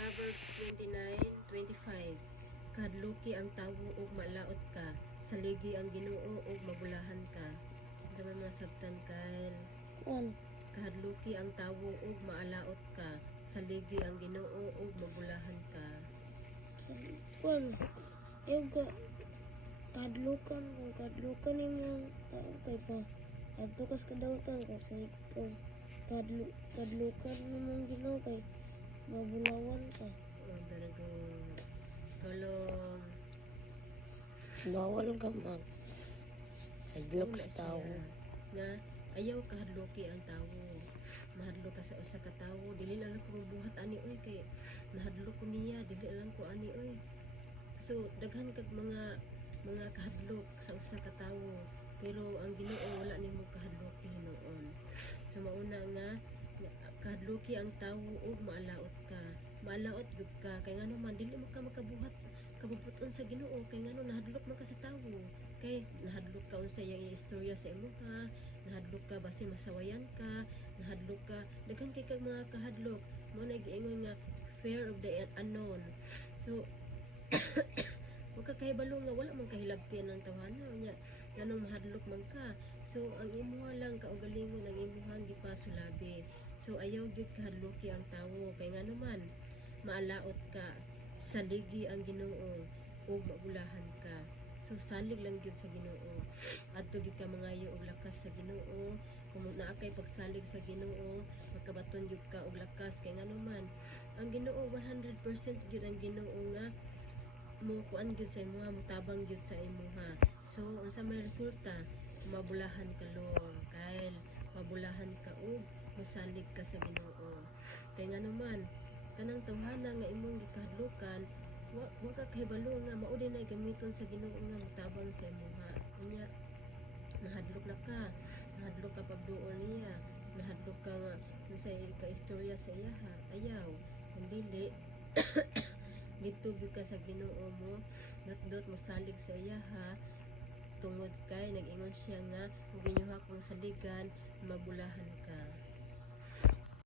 Proverbs 29:25. Kahadluki ang tawo ug malaot ka, saligi ang Ginoo ug mabulahan ka. Sa mga sabtan kay kahadluki ang tawo ug maalaot ka, saligi ang Ginoo ug mabulahan ka. Yoga kadlukan kung kadlukan nimo tao kay pa adto kas kadawtan kasi ikaw kadlukan nimo Ginoo kay mabulawan ka. Daragong kalong Bawal ka mag hadlok wala sa tao. siya. Nga ayaw kahadluki ang tawo. Mahadlok ka sa usa ka tawo, dili lang ko mabuhat ani oy kay nahadlok ko niya, dili lang ko ani oy. So daghan kag mga kahadlok sa usa ka tawo, pero ang Ginoo wala nimo kahadloki hinuon. So mauna nga kahadloki ang tawo ug maalaot ka. Maalaot gud ka kay ngano man dili mo ka makabuhat sa kabubuton sa Ginoo kay ngano nahadlok man ka sa tawo. Kay nahadlok ka unsa yang istorya sa imuha, nahadlok ka basin masawayan ka, nahadlok ka daghan kay kag mga kahadlok. Mo nag-ingon nga fear of the unknown. So huwag ka kahibalo nga wala mong kahilagtian ng tawhana nya nganong mahadlok man ka. So ang imuha lang kaugalingon ang imuhang gipasulabi. So ayaw gyud kahadloki ang tawo kay ngano man maalaot ka, saligi ang Ginoo ug mabulahan ka. So salig lang gyud sa Ginoo. Adto gyud ka mangayo og lakas sa Ginoo. Kung naa kay pagsalig sa Ginoo, magkabaton gyud ka og lakas kay ngano man ang Ginoo 100% gyud ang Ginoo nga mo kuan gyud sa imuha, mutabang gyud sa imuha. So unsa may resulta, mabulahan ka long kay mabulahan ka ug mosalig ka sa Ginoo. Kay ngano man kanang tawhana nga imong gikahadlukan, wa ka kahibalo nga mao din ay gamiton sa Ginoo nga mutabang sa imuha. Unya nahadlok na ka, nahadlok ka pagduol niya, nahadlok ka nga sa ka-istorya sa iya ha. Ayaw, kung dili dito gyud ka sa Ginoo mo, dot mo salig sa iya ha. Tungod kay nag-ingon siya nga ug inyuha kong saligan mabulahan ka.